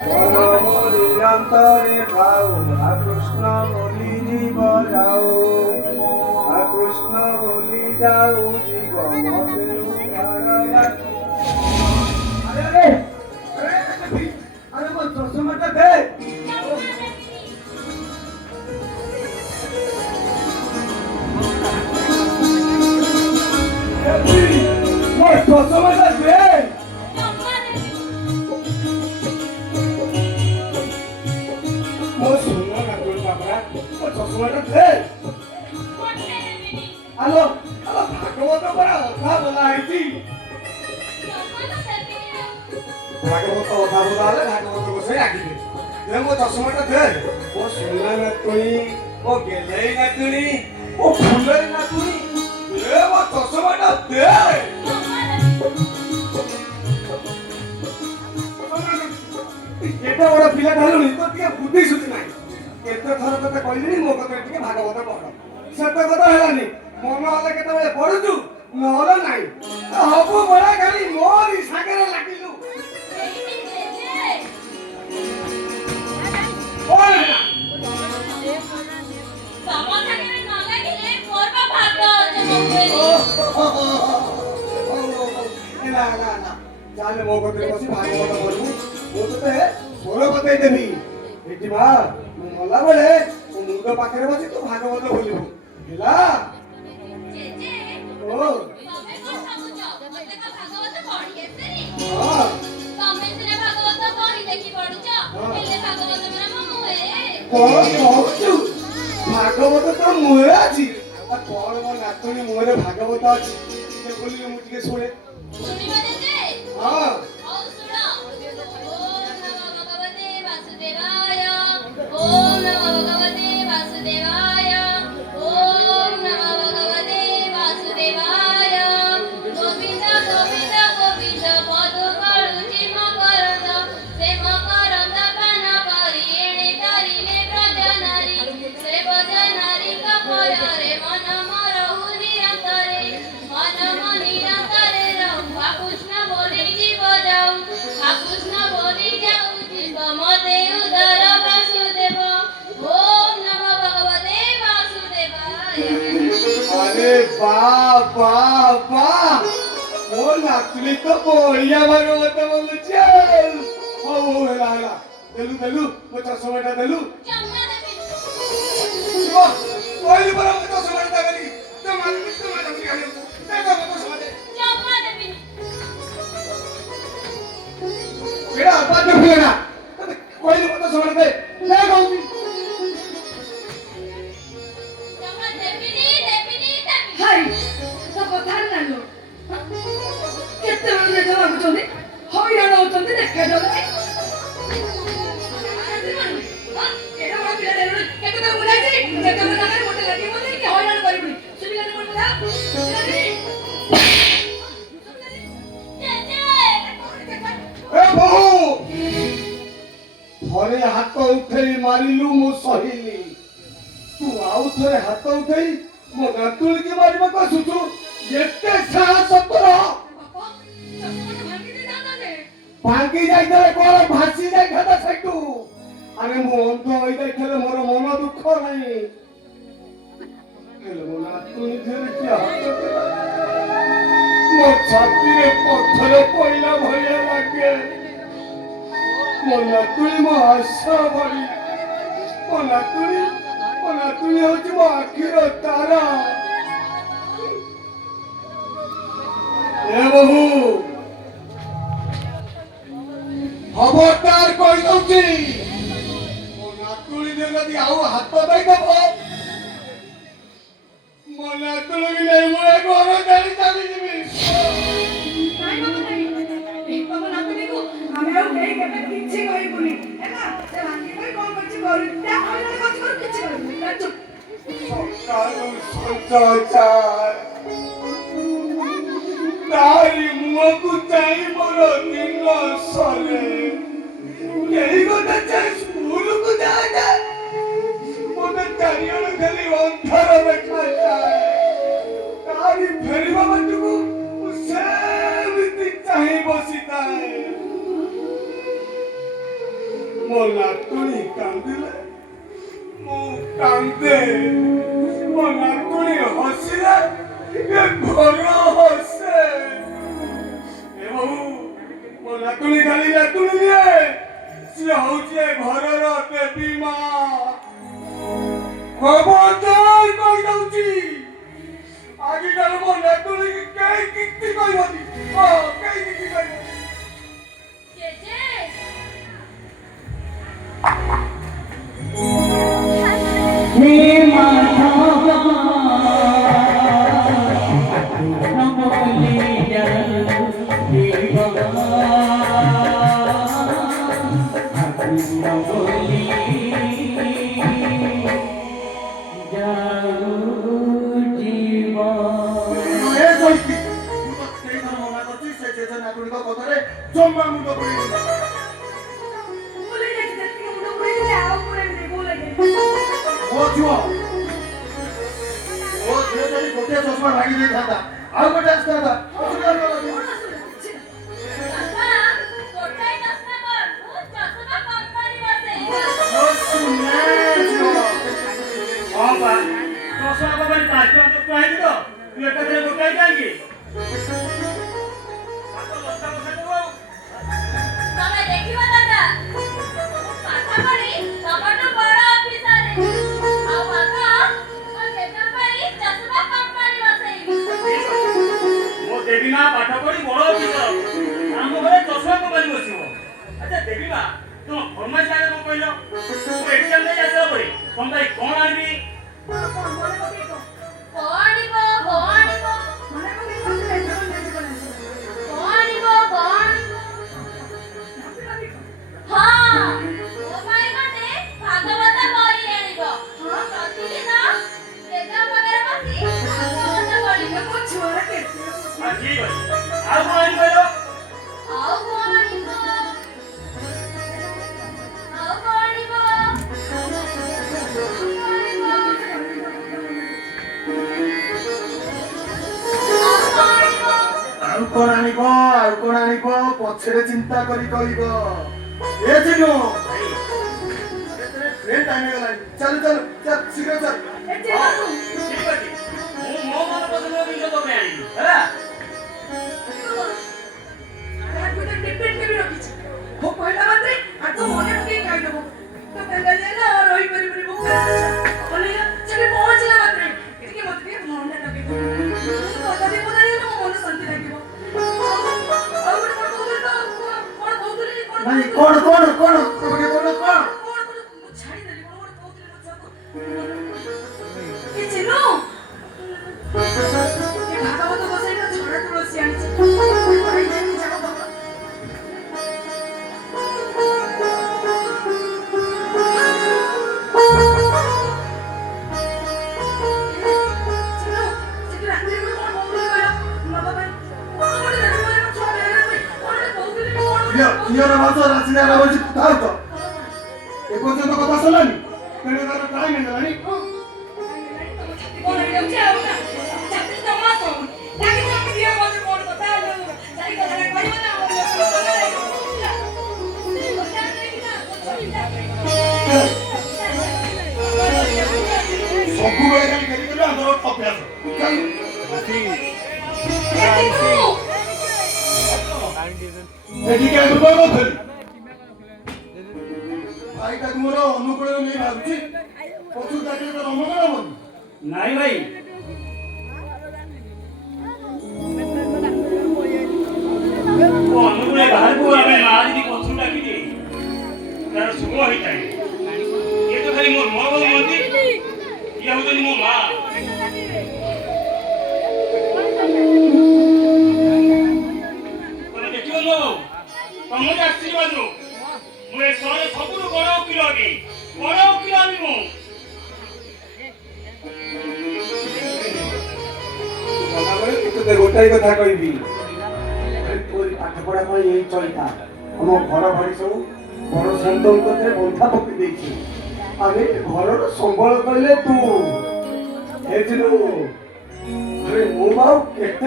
নিরন্তরে খাও কৃষ্ণ বলি জীব যাও কৃষ্ণ বলি যাও জীব আরে আরে বল চশমাটা দে চশমাটা দে চশমাটা দে আলো আলো ভাগবত পড়া কথা বলা হয়েছি ভাগবত কথা বলা হলে ভাগবত বসে রাখিবে দে ମୋ ଚଷମାଟା ଦେ ମୋ ସୁନା ନାତୁଣୀ ମୋ ଗେଲେଇ ନାତୁଣୀ ମୋ ଫୁଲେଇ ନାତୁଣୀ ଦେ ମୋ ଚଷମାଟା ଦେ କେତେ ବଡ଼ ପିଲାଟା ହେଲୁଣି ତ ଟିକେ ବୁଦ୍ଧି ସୁଝି ନାହିଁ କେତେ ଥର ତତେ କହିଲିଣି ମୋ କଥାରେ ଟିକେ ଭାଗବତ ପଢ ସେତେ କଥା ହେଲାନି ମନ ହେଲେ କେତେବେଳେ ପଢୁଛୁ ନହେଲେ ନାହିଁ ହବୁ ବଳା ଖାଲି ମୋରି ସାଙ୍ଗରେ ଲାଗିଲୁ ଚାଲେ ମୋ କତିରେ ବସି ଭାଗବତ ପଢିବୁ ମୁଁ ତତେ ସ୍ୱର ବତେଇଦେବି ଏଠି ମା ମୁଁ ମଲା ବେଳେ ମୋ ମୁଣ୍ଡ ପାଖରେ ବସି ତୁ ଭାଗବତ ବୋଲିବୁ ହେଲା କଣ କହୁଛୁ ଭାଗବତ ତ ମୁହଁରେ ଅଛି ଆଉ କଣ ମୋ ନାତୁଣୀ ମୁହଁରେ ଭାଗବତ ଅଛି ଟିକେ ବୋଲିଲେ ମୁଁ ଟିକେ ଶୁଣେ ହଁ वाह वाह वाह वो नातुली तो बढ़िया भागवत बोलुची हो हेला हेला देलु देलु मो चश्माटा देलु कोई पर मो चश्माटा देली तो मारी खाली देखो मो चश्मा दे चश्मा देबी केडा बात फिरेना कोई मो चश्मा दे ले कहूंगी हाय तो कथा नालो केते बळे जवाब चोंदी हइराण होचंदी देखा जावे एडा बड़ा पिला देलो केते तो मुलाय छी केते तो जाकर मोटे लागी बोले कि हइराण करिबुनी सुबिला ने बोल ए बहु थरे हाथ उठेई मारिलु मो सहिली तू आउ थरे हाथ उठेई मो नातुली के मारिबा को सुतु एते साहस तोर भांगी जाइतले कोन भासी जाय खाता सेटू अरे मो अंत होई जाइतले मोर मन दुख नाही हेलो मो नातुली धरे क्या मो छाती रे पत्थर पइला भइया लागे मो नातुली मो आशा भरी मो नातुली होची मो आखिर तारा ए बहु खबरदार कहि दउची मो नातुली दे जदी आउ हाथ दई दबो मो नातुली नै मो घर जाई जाबी जिबी नाइ बाबा नाइ एक बाबा नातुली को हमें आउ केई केते किछि कहिबुनी हैला से भांगी कोई कोन करछि करू त्या हइराण करछि करू किछि करू चुप सकाळु संचार तारी मुहकु चाहि मोर दिन सरे यही गोटे चाहि स्कूल को जा मोटे चारियों खाली अंधार देखा जाए तारी फेरिबा बाटुकु सेमिति चाहि बसिताए ମୋ ନାତୁଣୀ କାନ୍ଦିଲେ ମୁଁ କାନ୍ଦେ, ମୋ ନାତୁଣୀ ହସିଲେ ଏ ଘର ହସେ। ଏ ବୋହୁ, ମୋ ନାତୁଣୀ ଖାଲି ନାତୁଣୀ ନୁହେଁ, ସିଏ ହଉଛି ଏ ଘରର ଦେବୀ ମା। ଖବରଦାର କହିଦଉଛି, ଆଜିଠାରୁ ମୋ ନାତୁଣୀକି କେହି କିଛି କହିବନି। କେହି କିଛି କହିବନି। ଜମା ମୁଣ୍ଡ ପୁରେଇବନି। ବୁଲେଇ ଦେଖି ଯେତିକି ମୁଣ୍ଡ ପୁରେଇଦେଲେ ଆଉ ପୁରେଇବିନି, ବୋଉ ଲାଗେ। ମୋ ଝିଅ ଯଦି ଗୋଟିଏ ଚଷମା ଭାଙ୍ଗି ଦେଇଥାନ୍ତା ଆଉ ଗୋଟେ ଆସିଥାନ୍ତା। ଅସୁବିଧା କଣ ଅଛି? କଣ ଅସୁବିଧା? କିଛି ନାହିଁ। ମୋ ସୁନା ଝିଅ। ହଁ ବା, ଚଷମା କମାରି 5 ଟଙ୍କା ତ ହେଇଛି ତ, ତୁ ଏକାଥରେ ଗୋଟାଇ କାହିଁକି? ତମେ ଦେଖିବ ଦାଦା, ପାଠ ପଢି ତମଠୁ ବଡ ଅଫିସର ଆଉ ବାପା ମୋ ଜେଜେ ପାଇଁ ଚଷମା କମ୍ପାନୀ ବସେଇବି। ମୋ ଦେବୀ ମା ପାଠ ପଢି ବଡ ଅଫିସର, ଆମ ଘରେ ଚଷମା କମାରି ବସିବ। ଆଚ୍ଛା ଦେବୀ ମା, ତୁମ ଫରମାଇଶ ଆଗେ କଣ କହିଲ? ମୁଁ ଏକ୍ଜାମ ଦେଇ ଆସିଲା ପରେ ତମ ପାଇଁ କଣ ଆଣିବି? କଣ ମନେ ପକେଇ କହ। କଣ ଆଣିବ, କଣ ଆଣିବ, ମନେ ପକେଇ କହ, ତୁ ଏଥର ନେଇକି ପଳେଇ ଆସିବୁ। କଣ ଆଣିବ, କଣ ଆଣିବ? ଭାବି ଭାବି କହ। ହଁ, ମୋ ପାଇଁ ଗୋଟେ ଭାଗବତ ବହି ଆଣିବ। ହଁ? ପ୍ରତିଦିନ ଜେଜେ ପାଖରେ ବସି ଭାଗବତ ପଢିବ। ମୋ ଛୁଆର କେତେ ହଁ ଠିକ ଅଛି, ଆଉ କଣ ଆଣିବି କହିଲ? ଆଉ କଣ ଆଣିବ? ଆଉ କଣ ଆଣିବ? ଆଉ କଣ ଆଣିବ? ଆଉ କଣ ଆଣିବ? ପଛରେ ଚିନ୍ତା କରି କହିବ। ଏ ଚିନୁ, ଟ୍ରେନ୍ ଟାଇମ୍ ହେଇଗଲାଣି। ଚାଲ ଚାଲ ଚାଲ, ଶୀଘ୍ର ଚାଲ। ଏ ଚିନୁ, ଠିକ ଅଛି, ମୁଁ ମୋ ମନ ପସନ୍ଦର ଜିନିଷ ତୋ ପାଇଁ ଆଣିବି, ହେଲା? ବ୍ୟାଗ୍ ଭିତରେ ଟିଫିନ୍ ଟେ ବି ରଖିଛି। ଭୋକ ହେଲା ମାତ୍ରେ ଆଗ ମନେ ପକେଇ ଖାଇଦବ। ତ ବେଙ୍ଗାଳିଆ ନା ରହିପାରିବୁନି ଭୋକରେ ଅଛ। ଅନେଇଲ, ସେଠି ପହଞ୍ଚିଲା ମାତ୍ରେ ଟିକେ ମତେ ଟିକେ ଥଣ୍ଡା ଲଗେଇଦବ। ମୁଁ ତଥାପି ପଦାରେ ହେଲେ ମୋ ମନ ଶାନ୍ତି ଲାଗିବ। ଆଉ ଗୋଟେ କଣ କହୁଥିଲି ତ? କଣ କହୁଥିଲି? ନାଇଁ କଣ କଣ କଣ ତମେ କଣ କଣ? ମୁଁ ଛାଡ଼ିଦେଲି। କଣ ଗୋଟେ କହୁଥିଲି ମୋ ଛୁଆକୁ। ଏ ଚିନୁ, ଏ ଭାଗବତ ବସେଇଟା ଝଡ଼ା ତୁଳସୀ ଆଣିଛି। ଯାଇକି ଯାଅ ବାବା। ଚିନୁ, ସେଠି ରାତିରେ ମୁଁ କଣ କହୁଥିଲି କହିଲ? ବାବା ପାଇଁ କଣ ଗୋଟେ ଦେବି ବୋଲି ମୋ ଛୁଆ ବେଳରେ ପାଇଁ କଣ ଗୋଟେ କହୁଥିଲି। କଣ ଗୋଟେ ଝିଅର ଭାତ ରାତିରେ ରହୁଛି ଥାଉ ତ। ଏପର୍ଯ୍ୟନ୍ତ କଥା ସରିଲାନି, ତେଣୁ ତାର ଟାଇମ୍ ହେଇଗଲାଣି। କଣ ହେଇଯାଉଛି ଆଉ ନା? ଛାତି ଜମା ଶୁଣୁନି। ଲାଗିଛି ଆମେ ଦିଅ ମତେ କଣ କଥା ହେଲୁ? ଚାରି କଥାଟା କହିବ ନା ଆମର ସବୁବେଳେ ଖାଲି ଡେରି କଲେ ଆମର ଅଭ୍ୟାସ। ଚାଲ। ଏଠିକି ଆମେ କଣ କରୁଥିଲି? ଭାଇଟାକୁ ମୋର ଅନୁକୂଳରେ ନେଇ ଭାବୁଛି, ପଛକୁ ଡାକିଲେ ତ ରମଣ ହବନି। ନାଇଁ ଭାଇ, ଅନୁଗୁଳେ ବାହାରକୁ ଆମେ ମା ଯଦି ପଛରୁ ଡାକିଦିଏ ତାର ଶୁଭ ହେଇଥାଏ। ଇଏ ତ ଖାଲି ମୋ ମୋ ବୋଉ ହୁଅନ୍ତି, ଇଏ ହଉଛନ୍ତି ମୋ ମା। ତମେ ଦେଖିବ ମୋ ବୋଉ, ତମକୁ ଆଶୀର୍ବାଦରୁ ମୁଁ ଏ ସହରରେ ସବୁଠୁ ବଡ଼ ଓକିଲ ହେବି। ବଡ଼ ଓକିଲ ହେବି ମୁଁ। ଗଲାବେଳେ ତୋତେ ଗୋଟାଏ କଥା କହିବି, ତୋରି ପାଠ ପଢା ପାଇଁ ଏଇ ଚଳିତା ଆମ ଘର ବାଡ଼ି ସବୁ ବଡ଼ ଶାନ୍ତଙ୍କ କତିରେ ବନ୍ଧା ପକେଇ ଦେଇଛି। ଆମେ ଘରର ସମ୍ବଳ କହିଲେ ତୁ। ହେ ଚିନୁ, ଆରେ ମୁଁ ଆଉ କେତେ